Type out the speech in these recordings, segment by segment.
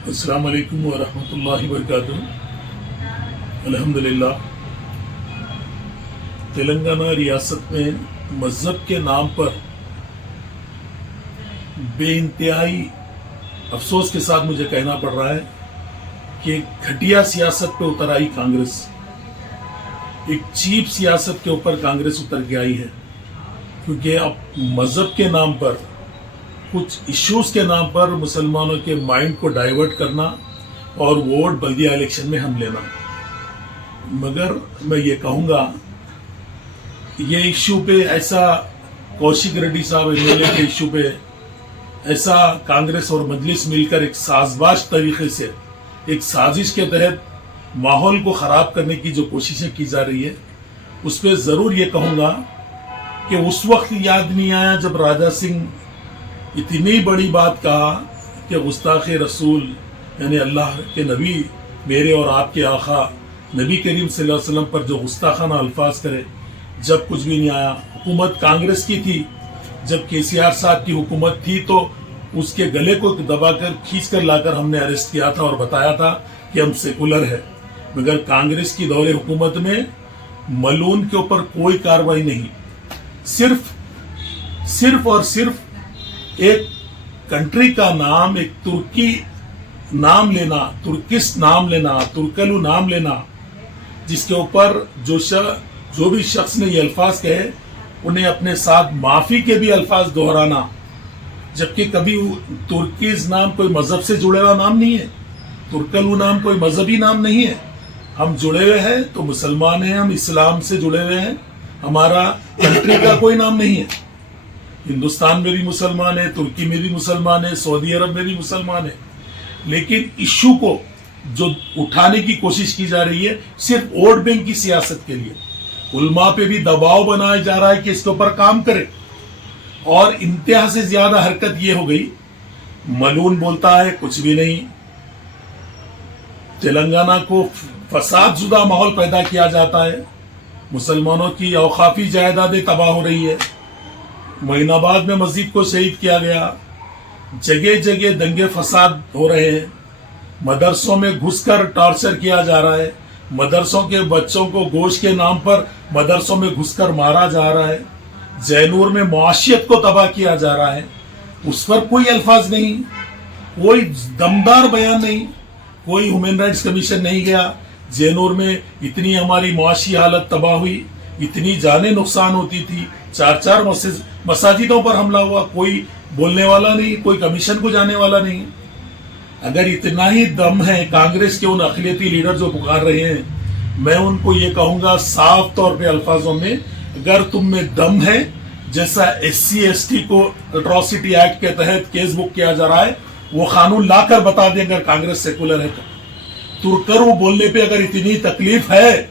अस्सलाम वालेकुम व रहमतुल्लाहि व बरकातुहू। अल्हम्दुलिल्लाह, तेलंगाना रियासत में मजहब के नाम पर बेइंतहाई अफसोस के साथ मुझे कहना पड़ रहा है कि घटिया सियासत पे उतर आई कांग्रेस। एक चीप सियासत के ऊपर कांग्रेस उतर के आई है, क्योंकि अब मजहब के नाम पर, कुछ इश्यूज के नाम पर मुसलमानों के माइंड को डाइवर्ट करना और वोट बल्दिया इलेक्शन में हम लेना। मगर मैं ये कहूँगा, ये इश्यू पे ऐसा कौशिक रेड्डी साहब एमएलए के इश्यू पे ऐसा कांग्रेस और मजलिस मिलकर एक साजबाज तरीके से, एक साजिश के तहत माहौल को खराब करने की जो कोशिशें की जा रही है, उस पर जरूर ये कहूँगा कि उस वक्त याद नहीं आया जब राजा सिंह इतनी बड़ी बात कहा कि गुस्ताखे रसूल यानी अल्लाह के नबी, मेरे और आपके आका नबी करीम सल्लल्लाहु अलैहि वसल्लम पर जो गुस्ताखाना अल्फाज करे। जब कुछ भी नहीं आया, हुकूमत कांग्रेस की थी, जब केसीआर साहब की हुकूमत थी तो उसके गले को दबाकर खींच कर लाकर हमने अरेस्ट किया था और बताया था कि हम सेकुलर है। मगर कांग्रेस की दौरे हुकूमत में मलून के ऊपर कोई कार्रवाई नहीं, सिर्फ और सिर्फ एक कंट्री का नाम, एक तुर्की नाम लेना, तुर्किस नाम लेना, तुर्कलू नाम लेना, जिसके ऊपर जो भी शख्स ने ये अल्फाज कहे उन्हें अपने साथ माफी के भी अल्फाज दोहराना, जबकि कभी तुर्कीज नाम कोई मजहब से जुड़े हुआ नाम नहीं है, तुर्कलू नाम कोई मजहबी नाम नहीं है। हम जुड़े हुए हैं तो मुसलमान हैं, हम इस्लाम से जुड़े हुए हैं, हमारा कंट्री का कोई नाम नहीं है। हिंदुस्तान में भी मुसलमान है, तुर्की में भी मुसलमान है, सऊदी अरब में भी मुसलमान है। लेकिन इश्यू को जो उठाने की कोशिश की जा रही है सिर्फ वोट बैंक की सियासत के लिए, उलमा पे भी दबाव बनाया जा रहा है कि इसके ऊपर काम करे। और इंतहा से ज्यादा हरकत ये हो गई, मलून बोलता है कुछ भी नहीं, तेलंगाना को फसाद जुदा माहौल पैदा किया जाता है, मुसलमानों की औकाफी जायदादें तबाह हो रही है, मोइनाबाद में मस्जिद को शहीद किया गया, जगह जगह दंगे फसाद हो रहे हैं, मदरसों में घुसकर टॉर्चर किया जा रहा है, मदरसों के बच्चों को गोश्त के नाम पर मदरसों में घुसकर मारा जा रहा है, जैनूर में मुआशियत को तबाह किया जा रहा है। उस पर कोई अल्फाज नहीं, कोई दमदार बयान नहीं, कोई ह्यूमन राइट्स कमीशन नहीं गया। जैनूर में इतनी हमारी मुआशी हालत तबाह हुई, इतनी जाने नुकसान होती थी, 4 मसाजिदों पर हमला हुआ, कोई बोलने वाला नहीं, कोई कमीशन को जाने वाला नहीं। अगर इतना ही दम है कांग्रेस के उन अखिलती लीडर जो पुकार रहे हैं, मैं उनको ये कहूंगा साफ तौर पे अल्फाजों में, अगर तुम में दम है, जैसा SC ST को एट्रोसिटी एक्ट के तहत केस बुक किया जा रहा है, वो कानून लाकर बता दें अगर कांग्रेस सेकुलर है तो। तुर्करू बोलने पे अगर इतनी तकलीफ है,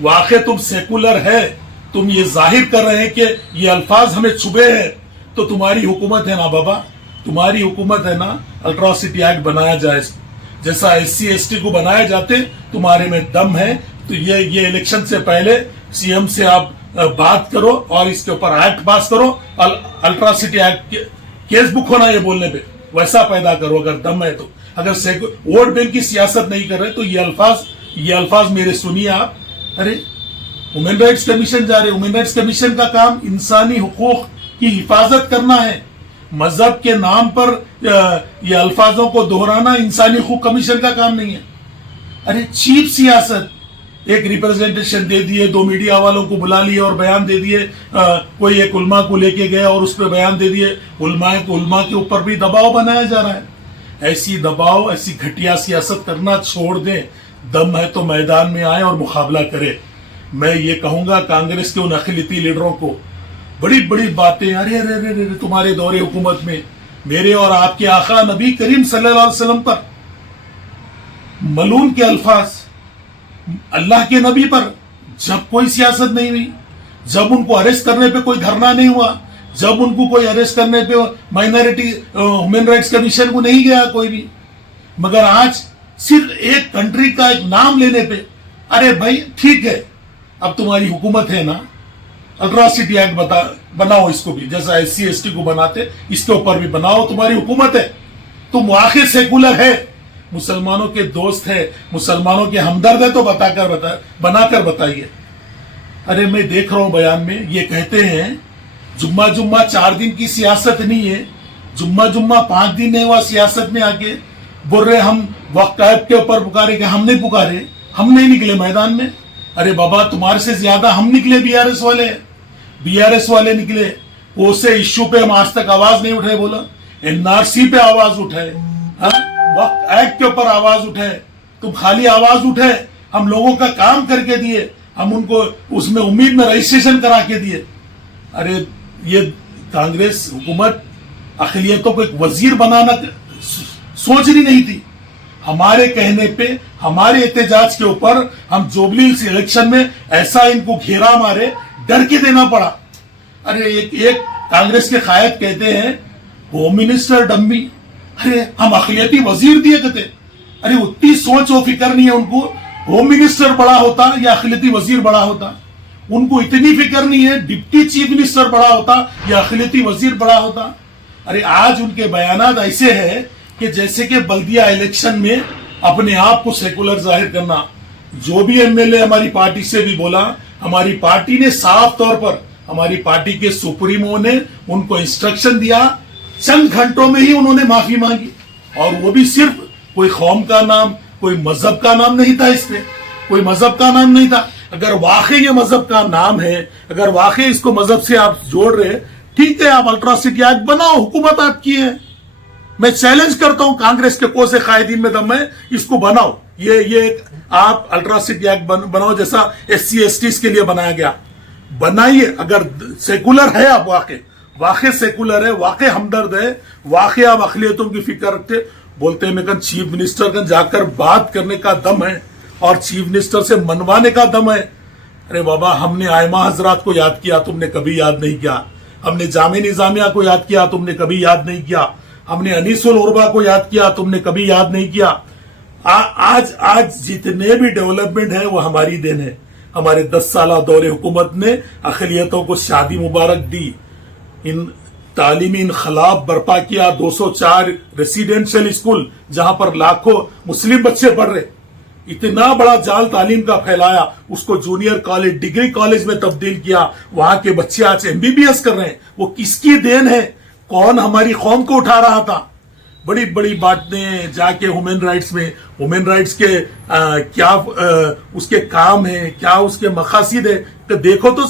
वाकई तुम सेकुलर है, तुम ये जाहिर कर रहे हैं कि ये अल्फाज हमें छुबे हैं, तो तुम्हारी हुकूमत है ना बाबा, तुम्हारी हुकूमत है ना, अल्ट्रॉसिटी एक्ट बनाया जाए जैसा SC ST को बनाए जाते, तुम्हारे में दम है तो ये इलेक्शन से पहले CM से आप बात करो और इसके ऊपर एक्ट पास करो, अल्ट्रॉसिटी एक्ट केस बुक होना ये बोलने पे वैसा पैदा करो अगर दम है तो। अगर वोट बैंक की सियासत नहीं कर रहे तो ये अल्फाज मेरे सुनिए आप। अरे ह्यूमन राइट्स कमीशन जा रहे, ह्यूमन राइट्स कमीशन का काम इंसानी हुकूक की हिफाजत करना है, मजहब के नाम पर ये अल्फाजों को दोहराना इंसानी हुकूक कमीशन का काम नहीं है। अरे चीप सियासत, एक रिप्रेजेंटेशन दे दिए, 2 मीडिया वालों को बुला लिए और बयान दे दिए, कोई एक उलमा को लेके गया और उस पर बयान दे दिए, उलमा के ऊपर भी दबाव बनाया जा रहा है। ऐसी दबाव, ऐसी घटिया सियासत करना छोड़ दें, दम है तो मैदान में आए और मुकाबला करे। मैं ये कहूंगा कांग्रेस के उन अखिलती लीडरों को, बड़ी बड़ी बातें, अरे अरे अरे अरे तुम्हारे दौरे हुकूमत में मेरे और आपके आका नबी करीम सल्लल्लाहु अलैहि वसल्लम पर मलून के अल्फाज, अल्लाह के नबी पर जब कोई सियासत नहीं हुई, जब उनको अरेस्ट करने पे कोई धरना नहीं हुआ, जब उनको कोई अरेस्ट करने पे माइनॉरिटी ह्यूमन राइट्स कमीशन को नहीं गया कोई भी, मगर आज सिर्फ एक कंट्री का एक नाम लेने पे, अरे भाई ठीक है, अब तुम्हारी हुकूमत है ना, अट्रॉसिटी एक्ट बनाओ, इसको भी जैसा SC ST को बनाते इसके ऊपर भी बनाओ, तुम्हारी हुकूमत है, तुम वाकई सेकुलर है, मुसलमानों के दोस्त है, मुसलमानों के हमदर्द है तो बनाकर बताइए। अरे मैं देख रहा हूं बयान में ये कहते हैं जुम्मा जुम्मा 4 दिन की सियासत नहीं है, जुम्मा जुम्मा 5 दिन नहीं हुआ सियासत में आके बोल रहे हम वक्त आयब के ऊपर पुकारेंगे। हम नहीं पुकारे, हम नहीं निकले मैदान में। अरे बाबा तुम्हारे से ज्यादा हम निकले, बीआरएस वाले निकले। कोसे इश्यू पे हम आज तक आवाज नहीं उठाए, बोला एनआरसी पे आवाज उठाए, वक्त एक्ट के ऊपर आवाज उठाए। तुम खाली आवाज उठाए, हम लोगों का काम करके दिए, हम उनको उसमें उम्मीद में रजिस्ट्रेशन करा के दिए। अरे ये कांग्रेस हुकूमत अक़लियतों को एक वजीर बनाना सोच रही नहीं थी। हमारे कहने पे, हमारे एहतजाज के ऊपर हम जुबली इलेक्शन में ऐसा इनको घेरा मारे, डर के देना पड़ा। अरे एक कांग्रेस के कायद कहते हैं होम मिनिस्टर डम्मी। अरे हम अक़लियती वजीर दिए कहते। अरे उतनी सोच और फिक्र नहीं है उनको, होम मिनिस्टर बड़ा होता या अक़लियती वजीर बड़ा होता। उनको इतनी फिक्र नहीं है डिप्टी चीफ मिनिस्टर बड़ा होता या अक़लियती वजीर बड़ा होता। अरे आज उनके बयानात ऐसे है कि जैसे कि बल्दिया इलेक्शन में अपने आप को सेकुलर जाहिर करना। जो भी एमएलए हमारी पार्टी से भी बोला, हमारी पार्टी ने साफ तौर पर, हमारी पार्टी के सुप्रीमो ने उनको इंस्ट्रक्शन दिया, चंद घंटों में ही उन्होंने माफी मांगी। और वो भी सिर्फ कोई कौम का नाम, कोई मजहब का नाम नहीं था, इस पे कोई मजहब का नाम नहीं था। अगर वाकई ये मजहब का नाम है, अगर वाकई इसको मजहब से आप जोड़ रहे, ठीक है, आप अल्ट्रासिटी एक्ट बनाओ, हुकूमत आपकी है। मैं चैलेंज करता हूं कांग्रेस के कोसे कायदीन में दम है, इसको बनाओ। ये आप अल्ट्रासिटी एक्ट बनाओ जैसा SC/ST के लिए बनाया गया, बनाइए। अगर सेकुलर है, आप वाकई सेकुलर है, वाकई हमदर्द है, वाकई आप अक़लियतों की फिक्र रखते, बोलते हैं मैं चीफ मिनिस्टर का जाकर बात करने का दम है और चीफ मिनिस्टर से मनवाने का दम है। अरे बाबा, हमने आयमा हजरात को याद किया, तुमने कभी याद नहीं किया। हमने जामे निजामिया को याद किया, तुमने कभी याद नहीं किया। हमने अनीसुल उर्बा को याद किया, तुमने कभी याद नहीं किया। आज जितने भी डेवलपमेंट है वो हमारी देन है। हमारे 10 साल दौरे हुकूमत ने अक़लियतों को शादी मुबारक दी, इन तालीमी इनकलाब बर्पा किया, 204 रेसिडेंशियल स्कूल जहां पर लाखों मुस्लिम बच्चे पढ़ रहे, इतना बड़ा जाल तालीम का फैलाया, उसको जूनियर कॉलेज, डिग्री कॉलेज में तब्दील किया। वहां के बच्चे आज MBBS कर रहे हैं। वो किसकी देन है? कौन हमारी कौम को उठा रहा था? बड़ी बड़ी बातें जाके ह्यूमन राइट्स में, ह्यूमन राइट्स के क्या उसके काम है, क्या उसके मकासद है, तो देखो तो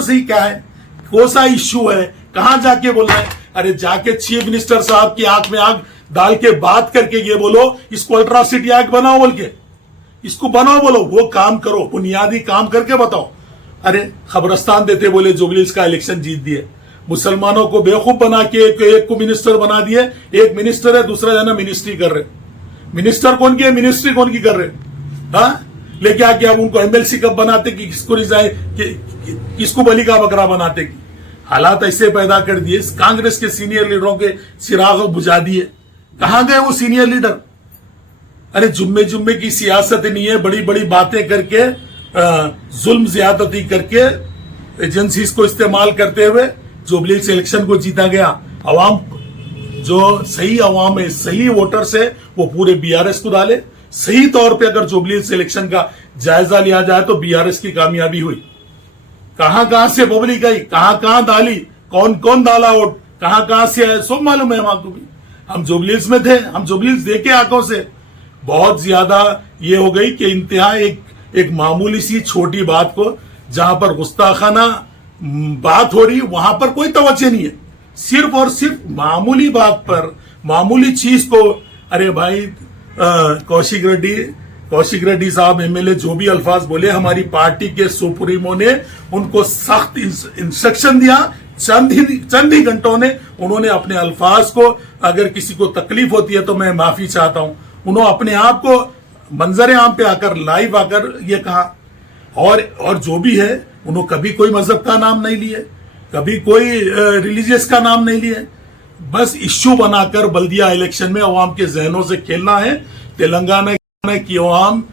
सही क्या है, कौन सा इश्यू है, कहां जाके बोलना है। अरे जाके चीफ मिनिस्टर साहब की आंख में आंख डाल के बात करके ये बोलो इसको अल्ट्रासिटी एक्ट बनाओ, बोल के इसको बनाओ, बोलो वो काम करो, बुनियादी काम करके बताओ। अरे खबरस्तान देते बोले जुबलीस का इलेक्शन जीत दिए, मुसलमानों को बेवकूफ बना के एक को मिनिस्टर बना दिए। एक मिनिस्टर है, दूसरा जाना मिनिस्ट्री कर रहे। मिनिस्टर कौन की है, मिनिस्ट्री कौन की कर रहे? हाँ, लेके आके अब उनको MLC कब बनाते कि किसको रिजाइन, किसको बलि का बकरा बनाते की हालात ऐसे पैदा कर दिए। कांग्रेस के सीनियर लीडरों के चिराग बुझा दिए। कहां गए वो सीनियर लीडर? अरे जुम्मे की सियासत नहीं है, बड़ी बड़ी बातें करके, जुल्म ज्यादती करके, एजेंसीज को इस्तेमाल करते हुए जुबली इलेक्शन को जीता गया। अवाम जो सही अवाम है, सही वोटर्स है, वो पूरे BRS को डाले। सही तौर पे अगर जुबली इलेक्शन का जायजा लिया जाए तो BRS की कामयाबी हुई। कहां से पब्लिक आई, कहां डाली, कौन कौन डाला वोट, कहां से आए, सब मालूम है आपको भी। हम जुबलीस में थे, हम जुबलीस देखे आंखों से। बहुत ज्यादा ये हो गई कि इंतहा एक मामूली सी छोटी बात को, जहां पर गुस्ताखाना बात हो रही, वहां पर कोई तवज्जो नहीं है। सिर्फ और सिर्फ मामूली बात पर, मामूली चीज को, अरे भाई कौशिक रेड्डी साहब MLA जो भी अल्फाज बोले, हमारी पार्टी के सुप्रीमो ने उनको सख्त इंस्ट्रक्शन दिया। चंद ही घंटों ने उन्होंने अपने अल्फाज को, अगर किसी को तकलीफ होती है तो मैं माफी चाहता हूं, उन्होंने अपने आप को मंजर आम पे आकर, लाइव आकर ये कहा। और जो भी है, उन्होंने कभी कोई मजहब का नाम नहीं लिए, कभी कोई रिलीजियस का नाम नहीं लिए। बस इश्यू बनाकर बल्दिया इलेक्शन में अवाम के जहनों से खेलना है। तेलंगाना की अवाम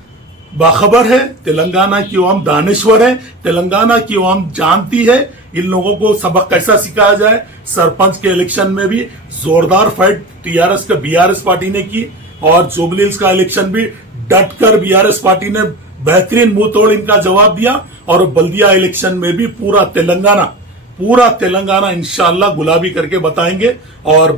बाखबर है, तेलंगाना की अवाम दानिश्वर है, तेलंगाना की अवाम जानती है इन लोगों को सबक कैसा सिखाया जाए। सरपंच के इलेक्शन में भी जोरदार फाइट TRS का BRS पार्टी ने की और जुबलीहिल्स का इलेक्शन भी डटकर बीआरएस पार्टी ने बेहतरीन मुंह तोड़ इनका जवाब दिया। और बल्दिया इलेक्शन में भी पूरा तेलंगाना इंशाअल्लाह गुलाबी करके बताएंगे। और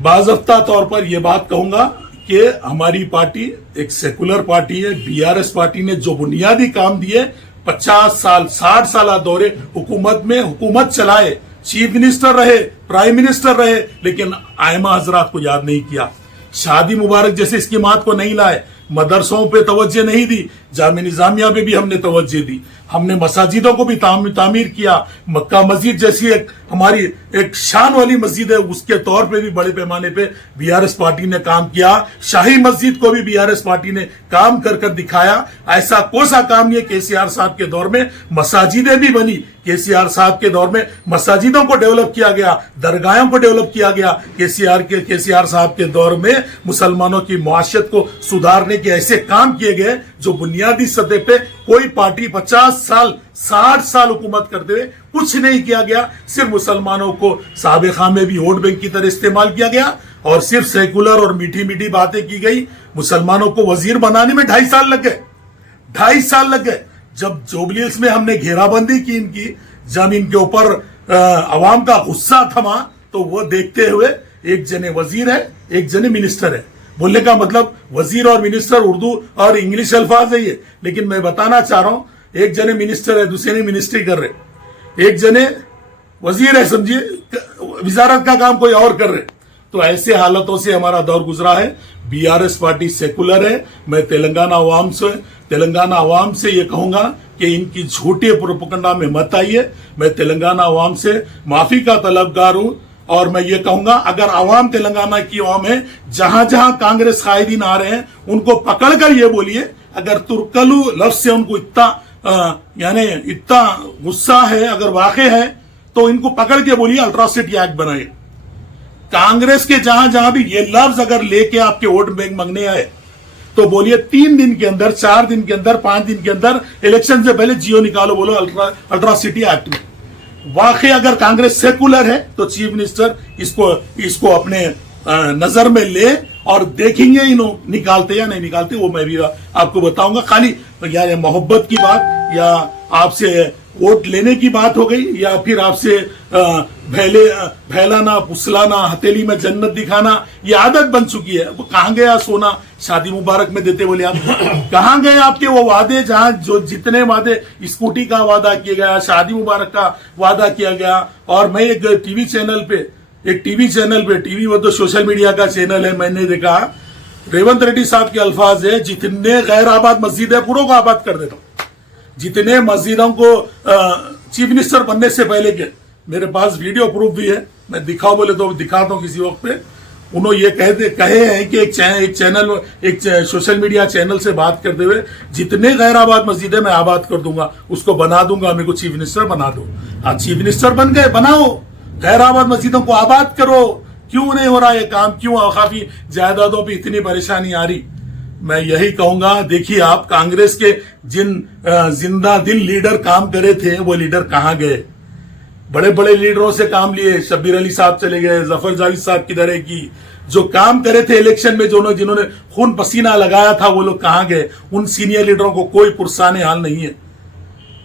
बाज़ाब्ता तौर पर यह बात कहूंगा कि हमारी पार्टी एक सेकुलर पार्टी है। बीआरएस पार्टी ने जो बुनियादी काम दिए, 50 साल 60 साल दौरे हुकूमत में हुकूमत चलाए, चीफ मिनिस्टर रहे, प्राइम मिनिस्टर रहे, लेकिन आयमा हजरात को याद नहीं किया। शादी मुबारक जैसे स्कीमात को नहीं लाए, मदरसों पे तवज्जो नहीं दी, जामे निजामिया पे भी हमने तवज्जो दी, हमने मसाजिदों को भी तामीर किया। मक्का मस्जिद जैसी हमारी एक शान वाली मस्जिद है, उसके तौर पे भी बड़े पैमाने पे बीआरएस पार्टी ने काम किया। शाही मस्जिद को भी बीआरएस पार्टी ने काम कर दिखाया। ऐसा कोई सा काम नहीं है। केसीआर साहब के दौर में मसाजिदें भी बनी, केसीआर साहब के दौर में मसाजिदों को डेवलप किया गया, दरगाहों को डेवलप किया गया। केसीआर साहब के दौर में मुसलमानों की मुआशरत को सुधारने के ऐसे काम किए गए जो बुनियादी सतह पे कोई पार्टी 50 साल 60 साल हुकूमत करते हुए कुछ नहीं किया गया। सिर्फ मुसलमानों को साहब खां में भी वोट बैंक की तरह इस्तेमाल किया गया और सिर्फ सेकुलर और मीठी मीठी बातें की गई। मुसलमानों को वजीर बनाने में 2.5 साल लग गए, 2.5 साल लग गए। जब जुबलीहिल्स में हमने घेराबंदी की इनकी, जब इनके ऊपर अवाम का गुस्सा थमा, तो वो देखते हुए एक जने वजीर है, एक जने मिनिस्टर है। बोलने का मतलब वजीर और मिनिस्टर उर्दू और इंग्लिश अल्फाज है ये, लेकिन मैं बताना चाह रहा हूं एक जने मिनिस्टर है, दूसरे ने मिनिस्ट्री कर रहे, एक जने वजीर है, समझिए वजारत का काम कोई और कर रहे। तो ऐसे हालातों से हमारा दौर गुजरा है। बीआरएस पार्टी सेकुलर है। मैं तेलंगाना अवाम से ये कहूंगा कि इनकी झूठे प्रोपेगेंडा में मत आइए। मैं तेलंगाना अवाम से माफी का तलबगार हूं और मैं ये कहूंगा, अगर अवाम तेलंगाना की अवाम है, जहां जहां कांग्रेस कायदीन आ रहे हैं उनको पकड़कर ये बोलिए, अगर तुर्कलू लफ्ज से उनको इतना गुस्सा है, अगर वाकई है, तो इनको पकड़ के बोलिए अल्ट्रासिटी एक्ट बनाए। कांग्रेस के जहां जहां भी ये लफ्ज अगर लेके आपके वोट बैंक मांगने आए, तो बोलिए 3 दिन के अंदर, 4 दिन के अंदर, 5 दिन के अंदर इलेक्शन से पहले जियो निकालो, बोलो अल्ट्रासिटी एक्ट में। वाकई अगर कांग्रेस सेकुलर है तो चीफ मिनिस्टर इसको अपने नजर में ले और देखेंगे इन्हों निकालते या नहीं निकालते, वो मैं भी आपको बताऊंगा। खाली यार मोहब्बत की बात या आपसे वोट लेने की बात हो गई या फिर आपसे फैलाना, फुसलाना, हथेली में जन्नत दिखाना, ये आदत बन चुकी है। वो कहां गया सोना शादी मुबारक में देते बोले आप? कहां गए आपके वो वादे, जहां जो जितने वादे, स्कूटी का वादा किया गया, शादी मुबारक का वादा किया गया। और मैं एक टीवी चैनल पे टीवी वो तो सोशल मीडिया का चैनल है, मैंने देखा रेवंत रेड्डी साहब के अल्फाज है, जितने गैर आबाद मस्जिद है पूरों को आबाद कर देता हूं। जितने मस्जिदों को चीफ मिनिस्टर बनने से पहले के, मेरे पास वीडियो प्रूफ भी है, मैं दिखाओ बोले तो दिखाता हूं किसी वक्त पे। उन्होंने ये कहे हैं कि एक सोशल मीडिया चैनल से बात करते हुए, जितने गैर आबाद मस्जिद है मैं आबाद कर दूंगा, उसको बना दूंगा, मेरे को चीफ मिनिस्टर बना दो। आज चीफ मिनिस्टर बन गए, बनाओ, गैर आबाद मस्जिदों को आबाद करो। क्यों नहीं हो रहा ये काम? क्यों काफी जायदादों पर इतनी परेशानी आ रही? मैं यही कहूंगा, देखिए आप कांग्रेस के जिन जिंदा दिल लीडर काम करे थे, वो लीडर कहां गए? बड़े बड़े लीडरों से काम लिए, शब्बीर अली साहब चले गए, जफर जावेद साहब की तरह की जो काम करे थे इलेक्शन में, जिन्होंने खून पसीना लगाया था, वो लोग कहां गए? उन सीनियर लीडरों को कोई पुरसाने हाल नहीं है।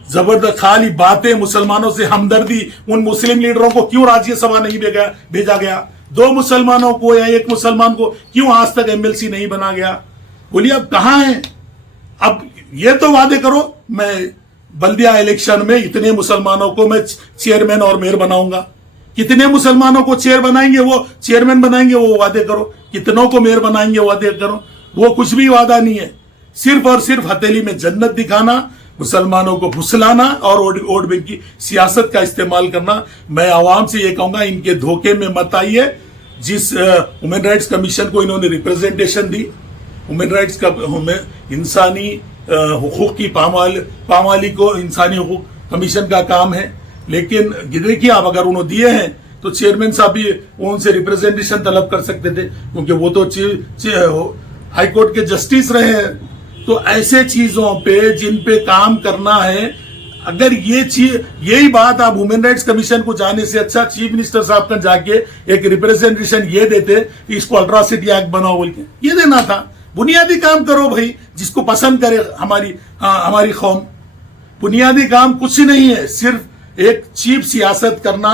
जबरदस्त खाली बातें, मुसलमानों से हमदर्दी। उन मुस्लिम लीडरों को क्यों राज्यसभा नहीं भेजा गया? 2 मुसलमानों को या 1 मुसलमान को क्यों आज तक एमएलसी नहीं बना गया? बोलिए अब कहां है? अब ये तो वादे करो, मैं बल्दिया इलेक्शन में इतने मुसलमानों को मैं चेयरमैन और मेयर बनाऊंगा। कितने मुसलमानों को चेयरमैन बनाएंगे वो वादे करो। कितनों को मेयर बनाएंगे वादे करो। वो कुछ भी वादा नहीं है, सिर्फ और सिर्फ हथेली में जन्नत दिखाना, मुसलमानों को फुसलाना और वोट बैंक की सियासत का इस्तेमाल करना। मैं आवाम से ये कहूंगा, इनके धोखे में मत आइए। जिस ह्यूमन राइट्स कमीशन को इन्होंने रिप्रेजेंटेशन दी, ह्यूमन राइट्स का इंसानी हुकूक की पामाली को इंसानी हुकूक कमीशन का काम है। लेकिन देखिए आप, अगर उन्होंने दिए हैं तो चेयरमैन साहब भी उनसे रिप्रेजेंटेशन तलब कर सकते थे, क्योंकि वो तो हाईकोर्ट के जस्टिस रहे हैं। तो ऐसे चीजों पे जिन पे काम करना है, अगर ये चीज यही बात आप ह्यूमन राइट्स कमीशन को जाने से अच्छा चीफ मिनिस्टर साहब का जाके एक रिप्रेजेंटेशन ये देते कि इसको अट्रॉसिटी एक्ट बनाओ बोल के, ये देना था। बुनियादी काम करो भाई, जिसको पसंद करे हमारी कौम। बुनियादी काम कुछ नहीं है, सिर्फ एक चीप सियासत करना,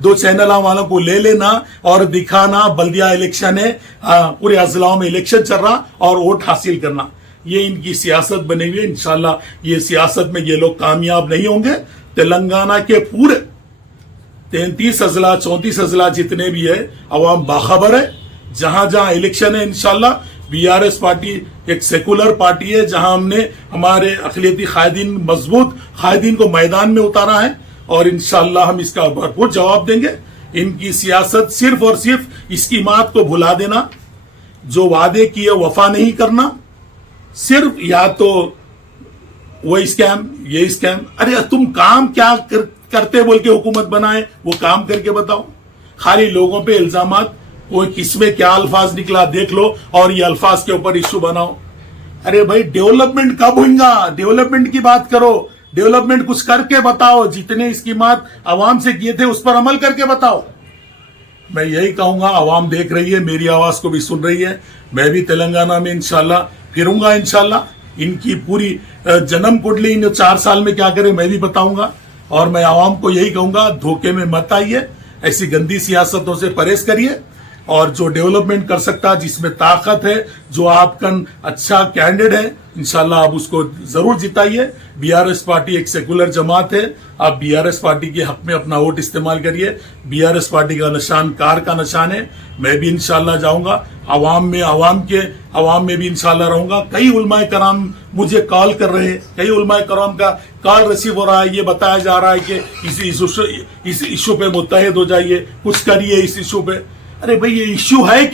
2 चैनल वालों को ले लेना और दिखाना बल्दिया इलेक्शन है, पूरे अजलाओं में इलेक्शन चल रहा और वोट हासिल करना, ये इनकी सियासत बनी हुई है। इंशाल्लाह ये सियासत में ये लोग कामयाब नहीं होंगे। तेलंगाना के पूरे 33 अजला 34 अजला जितने भी है, अवाम बाखबर है। जहां जहां इलेक्शन है इंशाल्लाह बीआरएस पार्टी एक सेकुलर पार्टी है, जहां हमने हमारे अखिलियती कायदीन मजबूत कायदीन को मैदान में उतारा है और इंशाल्लाह हम इसका भरपूर जवाब देंगे। इनकी सियासत सिर्फ और सिर्फ इसकी बात को भुला देना, जो वादे किए वफा नहीं करना, सिर्फ या तो वो स्कैम ये स्कैम। अरे तुम काम क्या करते बोल के हुकूमत बनाए, वो काम करके बताओ। खाली लोगों पे इल्जामात, वो किसमें क्या अल्फाज निकला देख लो और ये अल्फाज के ऊपर इश्यू बनाओ। अरे भाई डेवलपमेंट कब होगा, डेवलपमेंट की बात करो, डेवलपमेंट कुछ करके बताओ। जितने स्कीमात आवाम से किए थे उस पर अमल करके बताओ। मैं यही कहूंगा, आवाम देख रही है, मेरी आवाज को भी सुन रही है। मैं भी तेलंगाना में इंशाल्लाह फिरूंगा। इंशाल्लाह इनकी पूरी जन्म कुंडली इन 4 साल में क्या करे मैं भी बताऊंगा। और मैं आवाम को यही कहूंगा, धोखे में मत आइए, ऐसी गंदी सियासतों से परहेज करिए और जो डेवलपमेंट कर सकता, जिसमें ताकत है, जो आपका अच्छा कैंडिडेट है, इंशाल्लाह आप उसको जरूर जिताइए। बीआरएस पार्टी एक सेकुलर जमात है, आप बीआरएस पार्टी के हक में अपना वोट इस्तेमाल करिए। बीआरएस पार्टी का निशान कार का निशान है। मैं भी इंशाल्लाह जाऊंगा आवाम में भी इंशाल्लाह रहूंगा। कई उलमाए कराम मुझे कॉल कर रहे हैं, कई उलमाए कराम का कॉल रिसीव हो रहा है, ये बताया जा रहा है कि इस इशू पे मुत्तहिद हो जाइए, कुछ करिए इस इशू पे। अरे भाई ये इश्यू है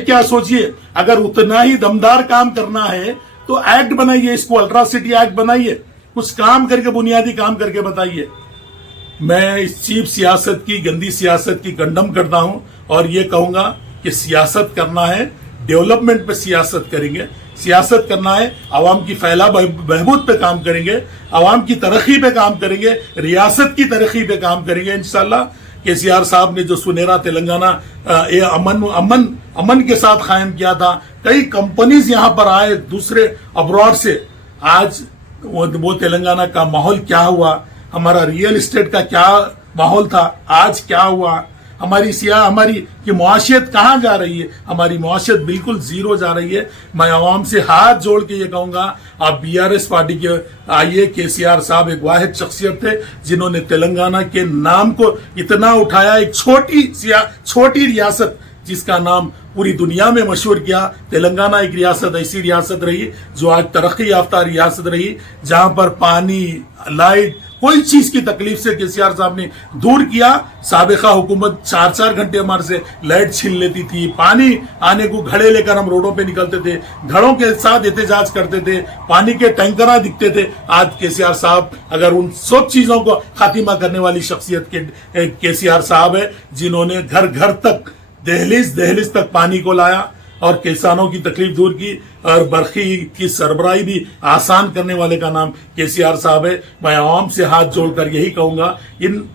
क्या सोचिए। अगर उतना ही दमदार काम करना है तो एक्ट बनाइए, इसको अल्ट्रासिटी एक्ट बनाइए, कुछ काम करके बुनियादी काम करके बताइए। मैं इस चीप सियासत की, गंदी सियासत की कंडम करता हूं और ये कहूंगा कि सियासत करना है, डेवलपमेंट पे सियासत करेंगे। सियासत करना है, आवाम की फैला बहबूद पे काम करेंगे, आवाम की तरक्की पे काम करेंगे, रियासत की तरक्की पे काम करेंगे इंशाल्लाह। केसीआर साहब ने जो सुनहरा तेलंगाना अमन के साथ कायम किया था, कई कंपनीज यहां पर आए दूसरे अब्रॉड से, आज वो तेलंगाना का माहौल क्या हुआ, हमारा रियल एस्टेट का क्या माहौल था, आज क्या हुआ, हमारी मुआशियत कहां जा रही है। हमारी मुआशियत बिल्कुल जीरो जा रही है। मैं आवाम से हाथ जोड़ के ये कहूंगा, आप बीआरएस पार्टी के आइए। केसीआर साहब एक वाहिद शख्सियत थे जिन्होंने तेलंगाना के नाम को इतना उठाया, एक छोटी रियासत जिसका नाम पूरी दुनिया में मशहूर किया। तेलंगाना एक रियासत, ऐसी रियासत रही जो आज तरक्की याफ्ता रियासत रही, जहां पर पानी, लाइट, कोई चीज की तकलीफ से केसीआर साहब ने दूर किया। साबिका हुकूमत 4-4 घंटे हमारे से लाइट छीन लेती थी, पानी आने को घड़े लेकर हम रोडों पे निकलते थे, घड़ों के साथ एहतजाज करते थे, पानी के टैंकरा दिखते थे। आज केसीआर साहब अगर उन सब चीजों को खातिमा करने वाली शख्सियत के केसीआर साहब है, जिन्होंने घर घर तक, दहलीज तक पानी को लाया और किसानों की तकलीफ दूर की और बरखी की सरबराही भी आसान करने वाले का नाम केसीआर साहब है। मैं आवाम से हाथ जोड़कर यही कहूंगा, इन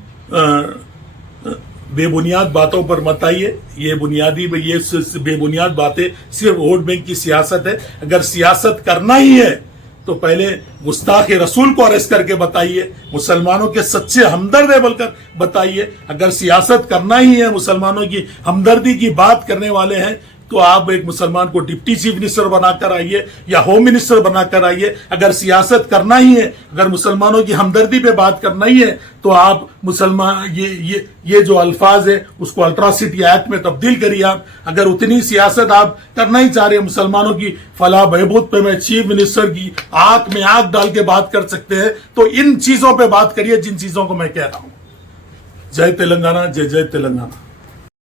बेबुनियाद बातों पर मत आइए। ये बेबुनियाद बातें सिर्फ वोट बैंक की सियासत है। अगर सियासत करना ही है तो पहले गुस्ताख रसूल को अरेस्ट करके बताइए, मुसलमानों के सच्चे हमदर्द है बोलकर बताइए। अगर सियासत करना ही है, मुसलमानों की हमदर्दी की बात करने वाले हैं, तो आप एक मुसलमान को डिप्टी चीफ मिनिस्टर बनाकर आइए या होम मिनिस्टर बनाकर आइए। अगर सियासत करना ही है, अगर मुसलमानों की हमदर्दी पे बात करना ही है, तो आप मुसलमान ये जो अल्फाज है उसको अल्ट्रासिटी एक्ट में तब्दील करिए। आप अगर उतनी सियासत आप करना ही चाह रहे हैं, मुसलमानों की फलाह बहबूद पे मैं चीफ मिनिस्टर की आंख में आंख डाल के बात कर सकते हैं, तो इन चीजों पे बात करिए जिन चीजों को मैं कह रहा हूं। जय तेलंगाना, जय जय तेलंगाना।